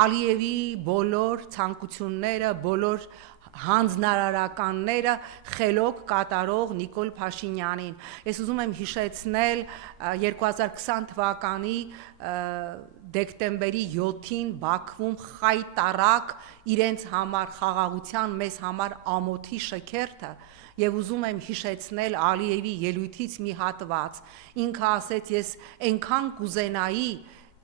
Ալիևի բոլոր ցանկությունները, բոլոր հանձնարարականները խելոք կատարող Նիկոլ Փաշինյանին։ Ես ուզում եմ հիշեցնել 2020 թվականի դեկտեմբերի 7-ին Բաքվում խայտարակ իրենց համար խաղաղության մեզ համար ամոթի շքերթը եւ ուզում եմ հիշեցնել Ալիևի ելույթից մի հատված։ Ինքը ասեց ես այնքան կուզենայի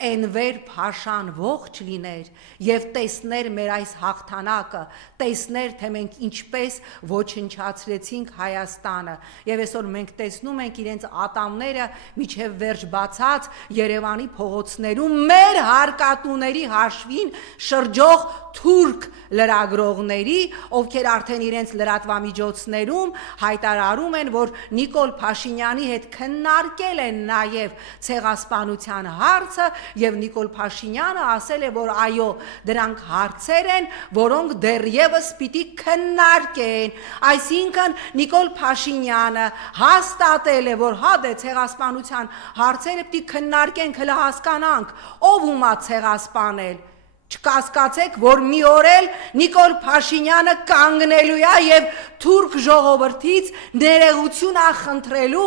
Էնվեր Փաշան ողջ լիներ եւ տեսներ մեր այս հաղթանակը, տեսներ թե մենք ինչպես ոչնչացրեցինք Հայաստանը եւ այսօր մենք տեսնում ենք իրենց ատամները միջև վերջ բացած Երևանի փողոցներում մեր հարկատուների հաշվին շրջող թուրք լրագրողների, ովքեր արդեն իրենց լրատվամիջոցներում հայտարարում են, որ Նիկոլ Փաշինյանի հետ քննարկել են նաեւ ցեղասպանության հարցը եւ Նիկոլ Փաշինյանը ասել է, որ այո, դրանք հարցեր են, որոնք դեռևս պիտի քննարկեն։ Այսինքն Նիկոլ Փաշինյանը հաստատել է, որ հա դե ցեղասպանության հարցերը պիտի քննարկենք, հլը հասկանանք, ով ումա ցեղասպանել։ Չկասկածեք, որ մի օր էլ Նիկոլ Փաշինյանը կանգնելու է եւ թուրք ժողովրդից ներողություն ախնդրելու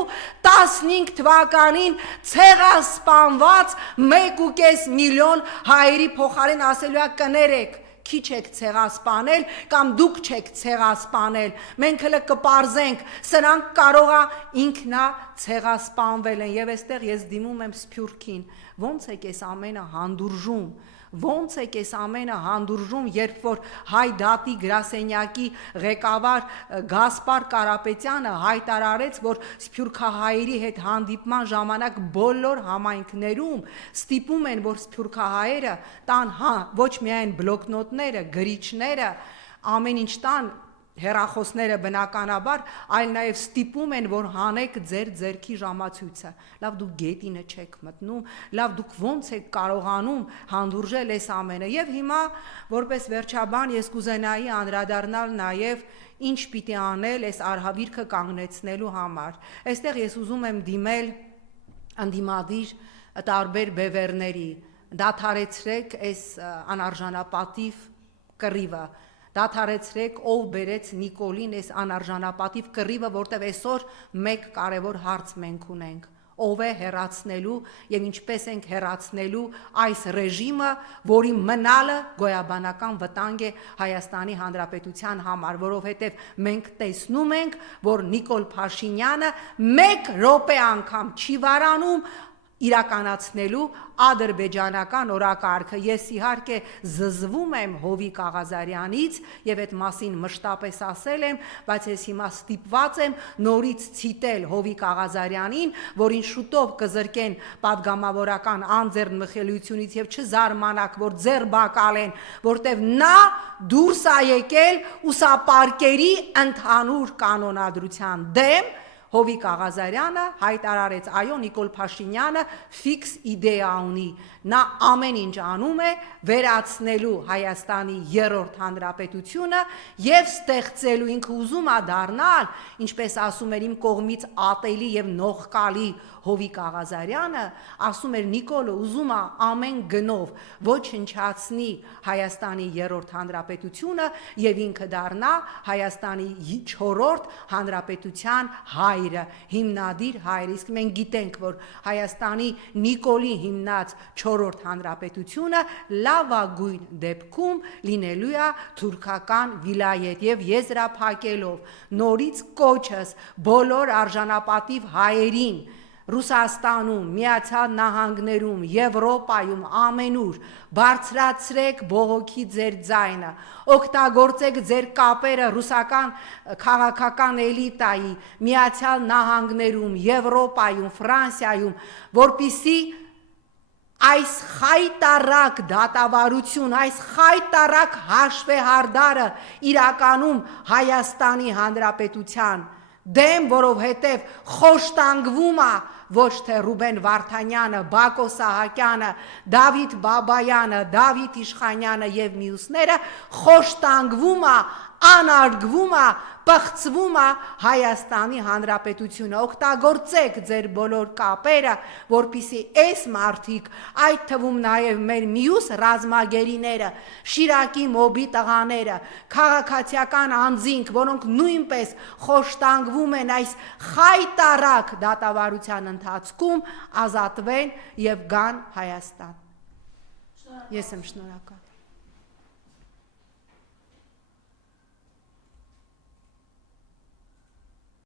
15 թվականին ցեղասպանված 1.5 միլիոն հայերի փոխարեն ասելու է կներեք քիչ եք ցեղասպանել կամ դուք չեք ցեղասպանել մենք հələ կպարզենք սրանք կարողա ինքնա ցեղասպանվել են եւ այստեղ ես դիմում եմ Սփյուռքին ոնց է այս ամենը հանդուրժում Ոնց է այս ամենը հանդուրժում, երբ որ հայ դատի գրասենյակի ղեկավար Գասպար Կարապետյանը հայտարարեց, որ սփյուռքահայերի հետ հանդիպման ժամանակ բոլոր համայնքներում ստիպում են, որ սփյուռքահայերը տան ոչ միայն բլոկնոտները, գրիչները, ամեն ինչ տան հեռախոսները բնականաբար, այլ նաև ստիպում են, որ հանեք ձեր ձերքի ժամացույցը։ Լավ դուք գետինը չեք մտնում, լավ դուք ոնց եք կարողանում հանդուրժել այս ամենը։ Եվ հիմա, որպես վերջաբան, ես կուզենայի անդրադառնալ նաև ինչ պիտի անել այս արհավիրքը կանգնեցնելու համար։ Այստեղ ես ուզում եմ դիմել անդիմադիր տարբեր բևեռների, դադարեցրեք այս անարժանապատիվ կռիվը Դադարեցրեք ով բերեց Նիկոլին այս անարժանապատիվ կռիվը, որտեղ այսօր մեկ կարևոր հարց մենք ունենք. ով է հեռացնելու եւ ինչպես ենք հեռացնելու այս ռեժիմը, որի մնալը գոյաբանական վտանգ է Հայաստանի Հանրապետության համար, որովհետեւ մենք տեսնում ենք, որ Նիկոլ Փաշինյանը 1 րոպե անգամ չի վարանում իրականացնելու ադրբեջանական օրակարգը ես իհարկե զզվում եմ Հովիկ Աղազարյանից եւ այդ մասին մշտապես ասել եմ, բայց ես հիմա ստիպված եմ նորից ցիտել Հովիկ Աղազարյանին, որին շուտով կզրկեն падգամավորական անձեռնմխելիությունից եւ չզարմանաք, որ ձերբակալեն, որտեւ նա դուրս է եկել ուսապարկերի ընդհանուր կանոնադրության դեմ Հովիկ Աղազարյանը հայտարարեց, այո, Նիկոլ Փաշինյանը ֆիքս իդեա ունի, նա ամեն ինչ անում է վերացնելու Հայաստանի երրորդ հանրապետությունը եւ ստեղծելու ինքը ուզում է դառնալ, ինչպես ասում էր իմ կողմից ատելի եւ նողկալի Հովիկ Աղազարյանը, ասում էր Նիկոլը ուզում է ամեն գնով ոչնչացնի Հայաստանի երրորդ հանրապետությունը եւ ինքը դառնա Հայաստանի 4-րդ հանրապետության հայրը, հիմնադիր հայրը, իսկ մենք գիտենք, որ Հայաստանի Նիկոլի հիմնած 4-րդ հանրապետությունը լավագույն դեպքում լինելու է թուրքական վիլայետ եւ եզրափակելով նորից կոչս բոլոր արժանապատիվ հայերին Ռուսաստանում, Միացյալ Նահանգներում, Եվրոպայում, ամենուր բարձրացրեք բողոքի ձեր ձայնը, օգտագործեք ձեր կապերը ռուսական քաղաքական էլիտայի, Միացյալ Նահանգներում, Եվրոպայում, Ֆրանսիայում, որպիսի այս խայտարակ դատավարություն, այս խայտարակ հաշվեհարդարը իրականում Հայաստանի Հանրապետության դեմ, որովհետև խոշտանգվում է ոչ թե Ռուբեն Վարդանյանը, Բակո Սահակյանը, Դավիթ Բաբայանը, Դավիթ Իշխանյանը եւ մյուսները, խոշտանգվում է անարգվում է, պղծվում է Հայաստանի Հանրապետությունը։ Օգտագործեք ձեր բոլոր կապերը, որպիսի այս մարդիկ, այդ թվում նաև մեր մյուս ռազմագերիները, Շիրակի մոբի տղաները, քաղաքացիական անձինք, որոնք նույնպես խոշտանգվում են այս խայտառակ դատավարության ընթացքում, ազատվեն եւ գան Հայաստան։ Ես եմ շնորհակալ։